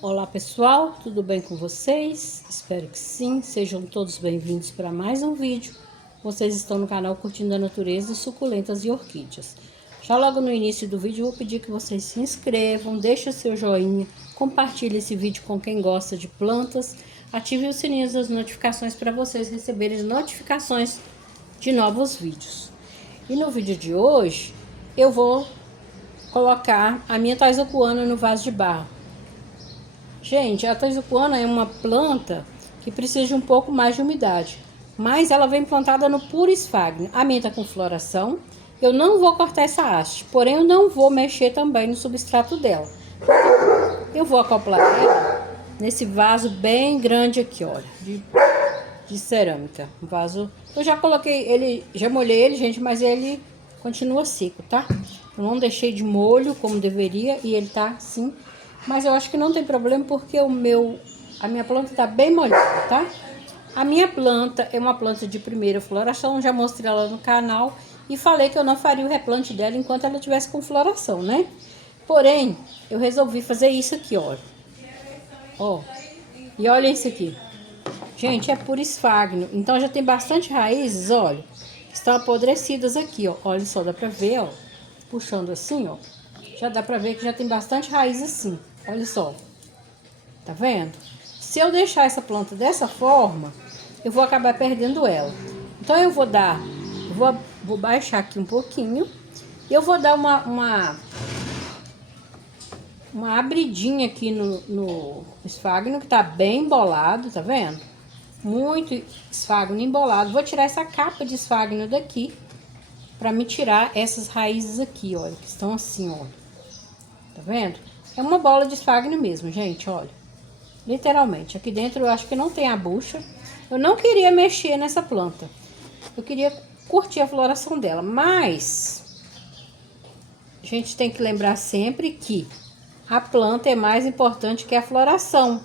Olá pessoal, tudo bem com vocês? Espero que sim, sejam todos bem-vindos para mais um vídeo. Vocês estão no canal Curtindo a Natureza, Suculentas e Orquídeas. Já logo no início do vídeo eu vou pedir que vocês se inscrevam, deixem o seu joinha, compartilhem esse vídeo com quem gosta de plantas, ativem o sininho das notificações para vocês receberem notificações de novos vídeos. E no vídeo de hoje eu vou colocar a minha Taizokuana no vaso de barro. Gente, a Taizokuana é uma planta que precisa de um pouco mais de umidade, mas ela vem plantada no puro esfagno. A minha tá com floração, eu não vou cortar essa haste, porém eu não vou mexer também no substrato dela. Eu vou acoplar ela nesse vaso bem grande aqui, olha, de cerâmica. Um vaso, eu já coloquei ele, já molhei ele, gente, mas ele continua seco, tá? Eu não deixei de molho como deveria e ele tá assim. Mas eu acho que não tem problema porque a minha planta tá bem molhada, tá? A minha planta é uma planta de primeira floração, já mostrei ela no canal e falei que eu não faria o replante dela enquanto ela tivesse com floração, né? Porém, eu resolvi fazer isso aqui, ó. Ó, e olha isso aqui. Gente, é por esfagno, então já tem bastante raízes, olha, que estão apodrecidas aqui, ó. Olha só, dá pra ver, ó, puxando assim, ó. Já dá pra ver que já tem bastante raiz assim. Olha só, tá vendo? Se eu deixar essa planta dessa forma, eu vou acabar perdendo ela. Então eu vou dar, vou baixar aqui um pouquinho e eu vou dar uma abridinha aqui no esfagno, que tá bem embolado, tá vendo? Muito esfagno embolado. Vou tirar essa capa de esfagno daqui pra me tirar essas raízes aqui, olha, que estão assim, ó. Tá vendo? É uma bola de esfagno mesmo, gente, olha. Literalmente. Aqui dentro eu acho que não tem a bucha. Eu não queria mexer nessa planta. Eu queria curtir a floração dela. Mas a gente tem que lembrar sempre que a planta é mais importante que a floração.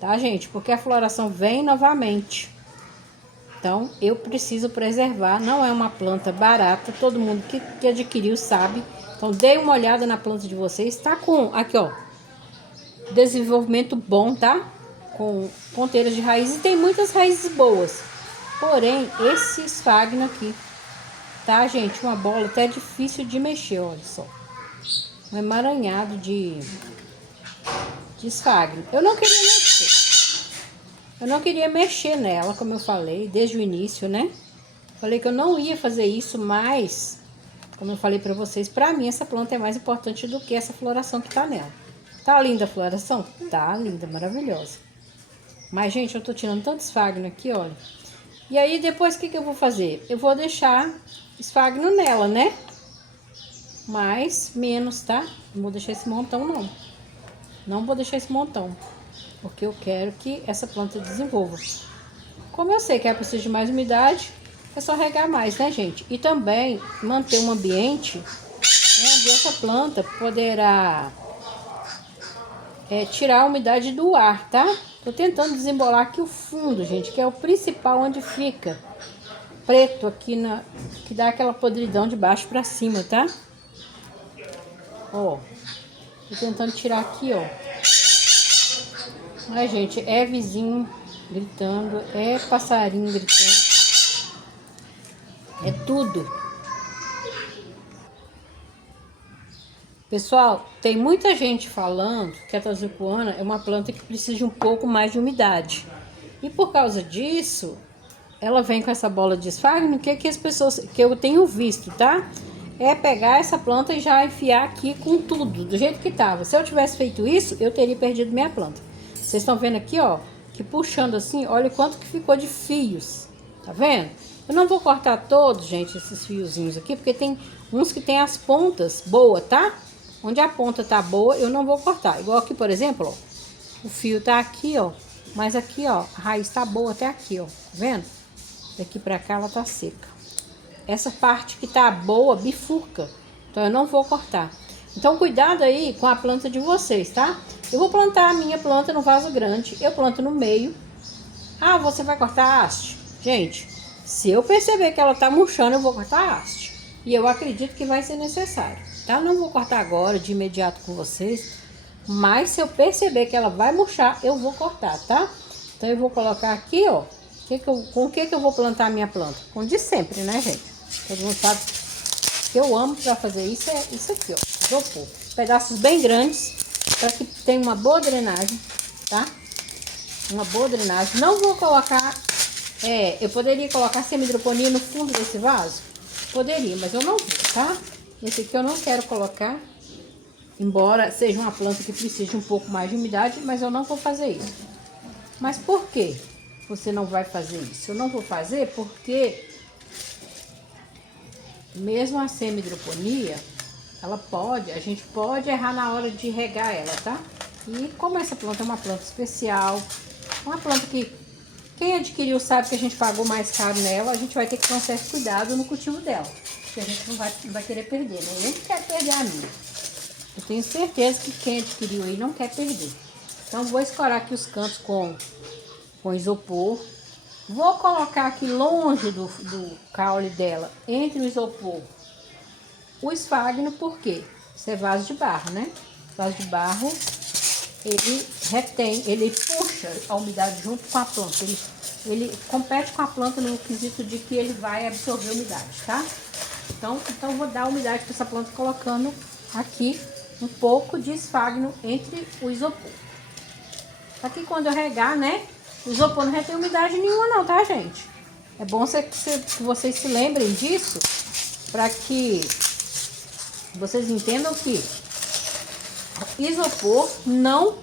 Tá, gente? Porque a floração vem novamente. Então, eu preciso preservar. Não é uma planta barata. Todo mundo que adquiriu sabe. Então, dê uma olhada na planta de vocês. Tá com, aqui ó, desenvolvimento bom, tá? Com ponteiras de raízes. E tem muitas raízes boas. Porém, esse esfagno aqui, tá, gente? Uma bola até difícil de mexer, olha só. Um emaranhado de esfagno. Eu não queria mexer. Eu não queria mexer nela, como eu falei, desde o início, né? Falei que eu não ia fazer isso, mas... como eu falei pra vocês, pra mim essa planta é mais importante do que essa floração que tá nela. Tá linda a floração? Tá linda, maravilhosa. Mas, gente, eu tô tirando tanto esfagno aqui, olha. E aí, depois, o que eu vou fazer? Eu vou deixar esfagno nela, né? Mas, menos, tá? Não vou deixar esse montão, não. Não vou deixar esse montão. Porque eu quero que essa planta desenvolva. Como eu sei que ela precisa de mais umidade, é só regar mais, né, gente? E também manter um ambiente onde essa planta poderá tirar a umidade do ar, tá? Tô tentando desembolar aqui o fundo, gente, que é o principal, onde fica preto aqui, que dá aquela podridão de baixo pra cima, tá? Ó, tô tentando tirar aqui, ó. Ai, gente, é vizinho gritando, é passarinho gritando. É tudo. Pessoal, tem muita gente falando que a Taizokuana é uma planta que precisa de um pouco mais de umidade. E por causa disso, ela vem com essa bola de esfagno, que as pessoas, que eu tenho visto, tá? É pegar essa planta e já enfiar aqui com tudo, do jeito que tava. Se eu tivesse feito isso, eu teria perdido minha planta. Vocês estão vendo aqui, ó, que puxando assim, olha o quanto que ficou de fios. Tá vendo? Eu não vou cortar todos, gente, esses fiozinhos aqui, porque tem uns que tem as pontas boas, tá? Onde a ponta tá boa, eu não vou cortar. Igual aqui, por exemplo, ó, o fio tá aqui, ó, mas aqui, ó, a raiz tá boa até aqui, ó, tá vendo? Daqui pra cá ela tá seca. Essa parte que tá boa, bifurca, então eu não vou cortar. Então, cuidado aí com a planta de vocês, tá? Eu vou plantar a minha planta no vaso grande, eu planto no meio. Ah, você vai cortar a haste? Gente, se eu perceber que ela tá murchando, eu vou cortar a haste. E eu acredito que vai ser necessário, tá? Não vou cortar agora, de imediato com vocês, Mas se eu perceber que ela vai murchar, eu vou cortar, tá? Então eu vou colocar aqui, ó. Com o que eu vou plantar a minha planta? Com de sempre, né, gente? Todo mundo sabe que eu amo pra fazer isso, é isso aqui, ó. Isopor. Pedaços bem grandes, para que tenha uma boa drenagem, tá? Uma boa drenagem. Não vou colocar... eu poderia colocar semi-hidroponia no fundo desse vaso? Poderia, mas eu não vou, tá? Esse aqui eu não quero colocar. Embora seja uma planta que precise de um pouco mais de umidade, mas eu não vou fazer isso. Mas por quê você não vai fazer isso? Eu não vou fazer porque mesmo a semi-hidroponia, a gente pode errar na hora de regar ela, tá? E como essa planta é uma planta especial, uma planta que quem adquiriu sabe que a gente pagou mais caro nela, a gente vai ter que ter um certo cuidado no cultivo dela, porque a gente não vai querer perder, né? Eu nem quero perder a minha. Eu tenho certeza que quem adquiriu aí não quer perder. Então vou escorar aqui os cantos com isopor. Vou colocar aqui longe do caule dela, entre o isopor, o esfagno, porque isso é vaso de barro, né? Vaso de barro, ele retém, ele puxa a umidade junto com a planta. Ele compete com a planta no quesito de que ele vai absorver a umidade, tá? Então vou dar umidade para essa planta colocando aqui um pouco de esfagno entre o isopor. Aqui quando eu regar, né? O isopor não retém umidade nenhuma não, tá, gente? É bom que vocês se lembrem disso, para que vocês entendam que isopor não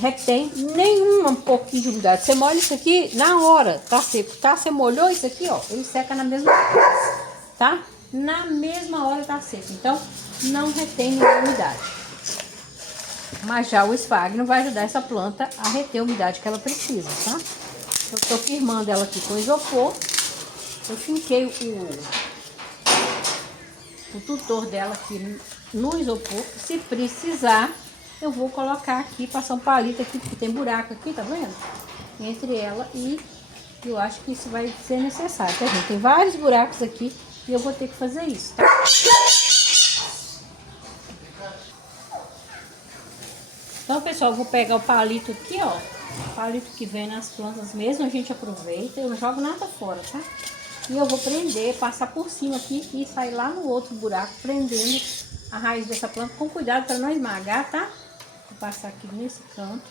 retém nenhum pouquinho de umidade. Você molha isso aqui na hora, tá seco, tá? Você molhou isso aqui, ó, ele seca na mesma hora, tá? Na mesma hora tá seco, então não retém nenhuma umidade. Mas já o esfagno vai ajudar essa planta a reter a umidade que ela precisa, tá? Eu tô firmando ela aqui com isopor. Eu finquei o tutor dela aqui no isopor. Se precisar, eu vou colocar aqui, passar um palito aqui, porque tem buraco aqui, tá vendo? Entre ela e eu acho que isso vai ser necessário, tá, gente? Tem vários buracos aqui e eu vou ter que fazer isso, tá? Então, pessoal, eu vou pegar o palito aqui, ó. O palito que vem nas plantas mesmo, a gente aproveita. Eu não jogo nada fora, tá? E eu vou prender, passar por cima aqui e sair lá no outro buraco, prendendo a raiz dessa planta. Com cuidado para não esmagar, tá? Vou passar aqui nesse canto.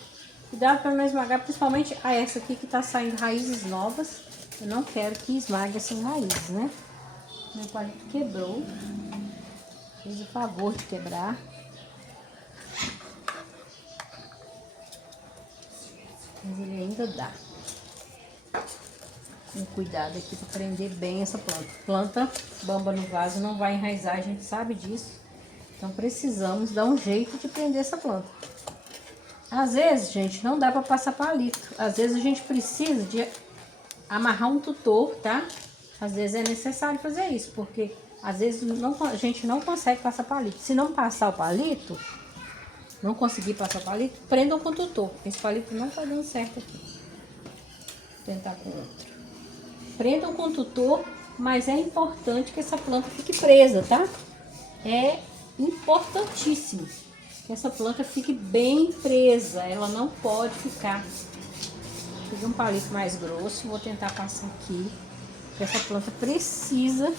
Cuidado para não esmagar, principalmente a essa aqui que tá saindo raízes novas. Eu não quero que esmague essas raízes, né? Meu palito quebrou. Fez o favor de quebrar. Mas ele ainda dá. Com cuidado aqui para prender bem essa planta. Planta bamba no vaso não vai enraizar, a gente sabe disso. Então precisamos dar um jeito de prender essa planta. Às vezes, gente, não dá para passar palito. Às vezes a gente precisa de amarrar um tutor, tá? Às vezes é necessário fazer isso, porque às vezes a gente não consegue passar palito. Se não passar o palito, não conseguir passar o palito, prendam com o tutor. Esse palito não tá dando certo aqui. Vou tentar com outro. Prendam com o tutor, mas é importante que essa planta fique presa, tá? É importantíssimo que essa planta fique bem presa. Ela não pode ficar. Peguei um palito mais grosso, vou tentar passar aqui. Porque essa planta precisa,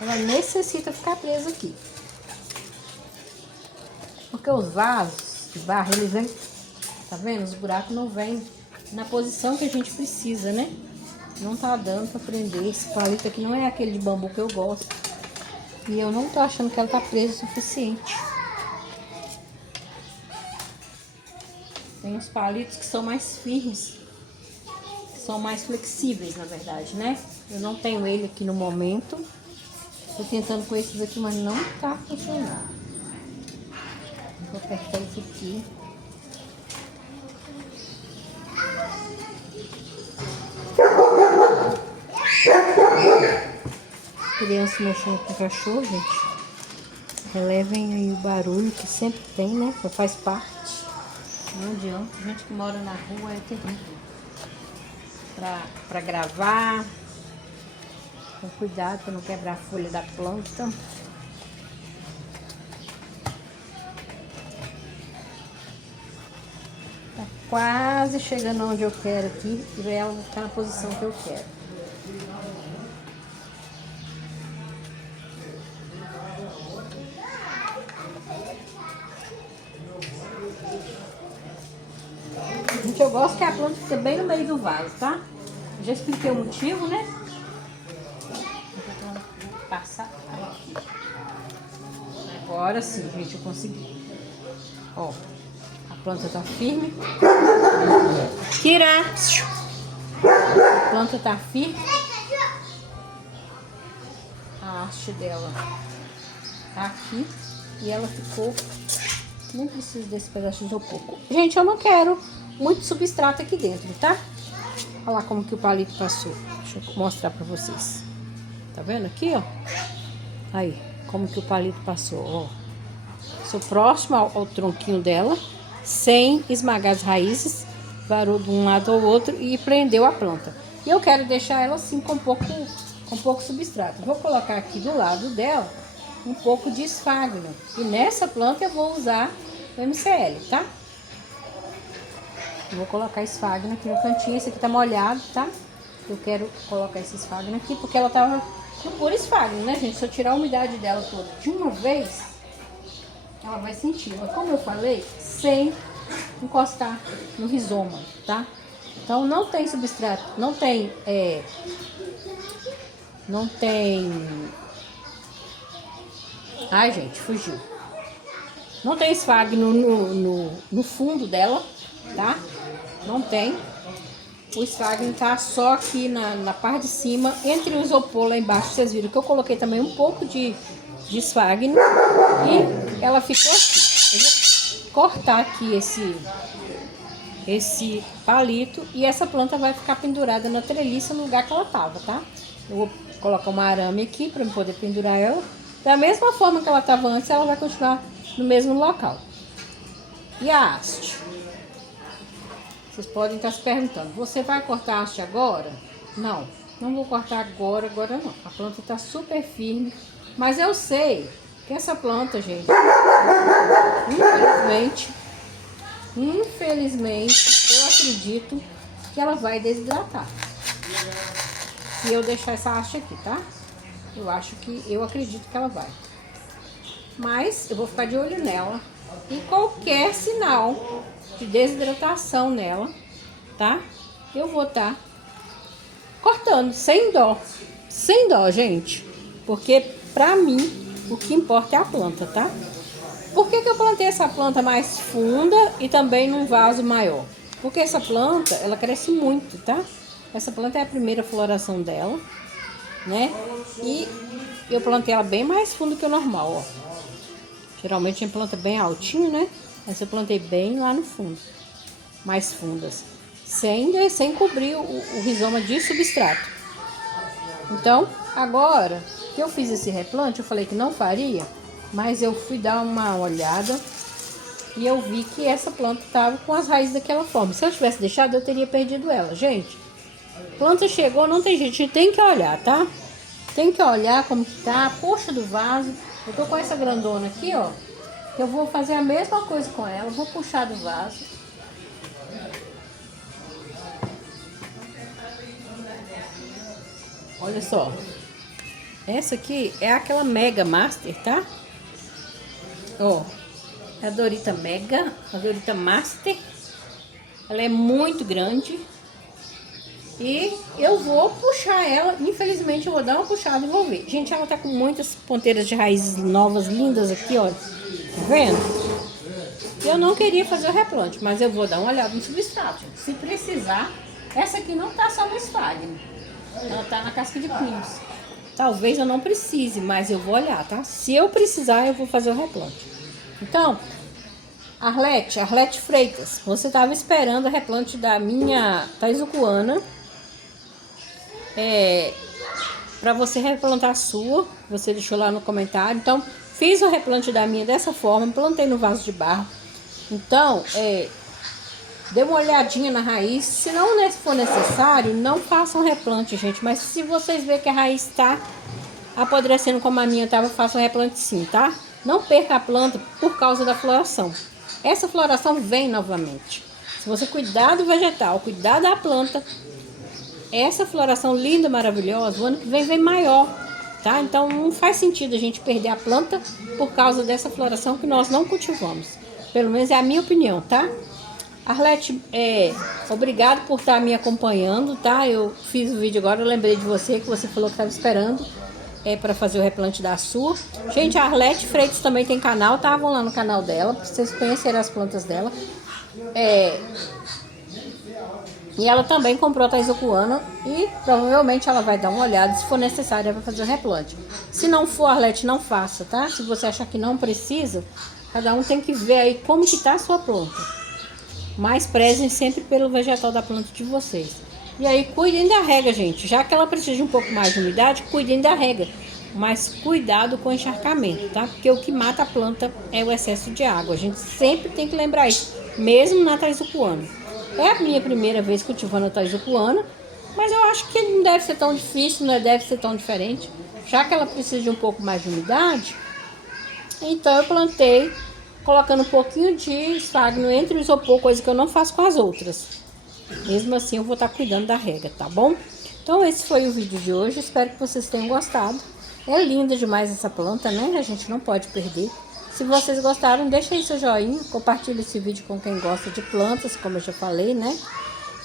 ela necessita ficar presa aqui. Porque os vasos de barro, eles vêm, tá vendo? Os buracos não vêm na posição que a gente precisa, né? Não tá dando pra prender. Esse palito aqui não é aquele de bambu que eu gosto. E eu não tô achando que ela tá presa o suficiente. Tem uns palitos que são mais firmes, que são mais flexíveis, na verdade, né? Eu não tenho ele aqui no momento. Tô tentando com esses aqui, mas não tá funcionando. Vou apertar isso aqui. Criança mexendo com o cachorro, gente. Relevem aí o barulho que sempre tem, né? Faz parte. Não adianta. Gente que mora na rua é terrível. Pra gravar. Com cuidado para não quebrar a folha da planta. Tá quase chegando onde eu quero aqui e ela vai ficar na posição que eu quero. Gente, eu gosto que a planta fique bem no meio do vaso, tá? Eu já expliquei o motivo, né? Vou passar aqui. Agora sim, gente, eu consegui. Ó, a planta tá firme. Kira! A planta tá firme. A haste dela tá aqui. E ela ficou... Nem preciso desse pedaço de isopor. Gente, eu não quero muito substrato aqui dentro, tá? Olha lá como que o palito passou. Deixa eu mostrar pra vocês. Tá vendo aqui, ó? Aí, como que o palito passou, ó. Sou próximo ao tronquinho dela, sem esmagar as raízes. Varou de um lado ao outro e prendeu a planta. E eu quero deixar ela assim com pouco substrato. Vou colocar aqui do lado dela um pouco de esfagno. E nessa planta eu vou usar o MCL, tá? Eu vou colocar esfagno aqui no cantinho. Esse aqui tá molhado, tá? Eu quero colocar esse esfagno aqui porque ela tava no puro esfagno, né, gente? Se eu tirar a umidade dela toda de uma vez, ela vai sentir. Mas como eu falei, sem encostar no rizoma, tá? Então não tem substrato, não tem ai, gente, fugiu. Não tem esfagno no fundo dela, tá? Não tem. O esfagno tá só aqui na parte de cima, entre o isopor lá embaixo. Vocês viram que eu coloquei também um pouco de esfagno e ela ficou assim. Eu vou cortar aqui esse palito e essa planta vai ficar pendurada na treliça no lugar que ela tava, tá? Eu vou colocar uma arame aqui para eu poder pendurar ela. Da mesma forma que ela estava antes, ela vai continuar no mesmo local. E a haste? Vocês podem estar se perguntando, você vai cortar a haste agora? Não, não vou cortar agora não. A planta está super firme, mas eu sei que essa planta, gente, infelizmente, eu acredito que ela vai desidratar. Se eu deixar essa haste aqui, tá? Eu acredito que ela vai. Mas eu vou ficar de olho nela. E qualquer sinal de desidratação nela, tá? Eu vou estar cortando, sem dó. Sem dó, gente. Porque pra mim, o que importa é a planta, tá? Por que eu plantei essa planta mais funda e também num vaso maior? Porque essa planta, ela cresce muito, tá? Essa planta é a primeira floração dela, né? E eu plantei ela bem mais fundo que o normal, ó. Geralmente a gente planta bem altinho, né? Essa eu plantei bem lá no fundo, mais fundas, sem cobrir o rizoma de substrato. Então, agora que eu fiz esse replante, eu falei que não faria, mas eu fui dar uma olhada e eu vi que essa planta estava com as raízes daquela forma. Se eu tivesse deixado, eu teria perdido ela. Gente, planta chegou, não tem jeito, a gente tem que olhar, tá? Tem que olhar como que tá, puxa do vaso. Eu tô com essa grandona aqui, ó. Eu vou fazer a mesma coisa com ela, vou puxar do vaso. Olha só. Essa aqui é aquela Mega Master, tá? Ó, é a Dorita Mega, a Dorita Master. Ela é muito grande. E eu vou puxar ela, infelizmente eu vou dar uma puxada e vou ver. Gente, ela tá com muitas ponteiras de raízes novas, lindas aqui, ó. Tá vendo? Eu não queria fazer o replante, mas eu vou dar uma olhada no substrato. Se precisar, essa aqui não tá só no esfagno. Ela tá na casca de pinos. Talvez eu não precise, mas eu vou olhar, tá? Se eu precisar, eu vou fazer o replante. Então, Arlete Freitas, você tava esperando o replante da minha Taizuguana. Para você replantar a sua, você deixou lá no comentário. Então, fiz o replante da minha dessa forma, plantei no vaso de barro. Então, dê uma olhadinha na raiz. Se não for necessário, não façam replante, gente. Mas se vocês verem que a raiz está apodrecendo como a minha estava, façam replante sim, tá? Não perca a planta por causa da floração. Essa floração vem novamente. Se você cuidar do vegetal, cuidar da planta, essa floração linda, maravilhosa, o ano que vem maior, tá? Então não faz sentido a gente perder a planta por causa dessa floração que nós não cultivamos. Pelo menos é a minha opinião, tá? Arlete, obrigado por estar me acompanhando, tá? Eu fiz o vídeo agora, eu lembrei de você, que você falou que estava esperando para fazer o replante da sua. Gente, a Arlete Freitas também tem canal, tá? Vão lá no canal dela, para vocês conhecerem as plantas dela. E ela também comprou a Taizucuana e provavelmente ela vai dar uma olhada se for necessária para fazer o replante. Se não for, Arlete, não faça, tá? Se você achar que não precisa, cada um tem que ver aí como que tá a sua planta. Mas prezem sempre pelo vegetal da planta de vocês. E aí cuidem da rega, gente. Já que ela precisa de um pouco mais de umidade, cuidem da rega. Mas cuidado com o encharcamento, tá? Porque o que mata a planta é o excesso de água. A gente sempre tem que lembrar isso, mesmo na Taizucuana. É a minha primeira vez cultivando a Taizucuana, mas eu acho que não deve ser tão difícil, não deve ser tão diferente. Já que ela precisa de um pouco mais de umidade, então eu plantei colocando um pouquinho de esfagno entre o isopor, coisa que eu não faço com as outras. Mesmo assim eu vou estar cuidando da rega, tá bom? Então esse foi o vídeo de hoje, espero que vocês tenham gostado. É linda demais essa planta, né? A gente não pode perder. Se vocês gostaram, deixa aí seu joinha, compartilhe esse vídeo com quem gosta de plantas, como eu já falei, né?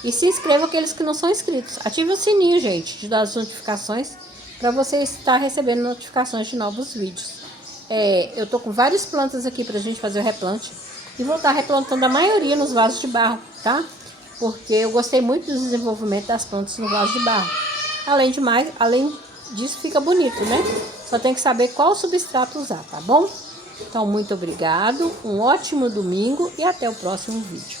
E se inscreva aqueles que não são inscritos. Ative o sininho, gente, de dar as notificações, para você estar recebendo notificações de novos vídeos. Eu tô com várias plantas aqui pra gente fazer o replante. E vou estar replantando a maioria nos vasos de barro, tá? Porque eu gostei muito do desenvolvimento das plantas no vaso de barro. Além disso, fica bonito, né? Só tem que saber qual substrato usar, tá bom? Então, muito obrigado, um ótimo domingo e até o próximo vídeo.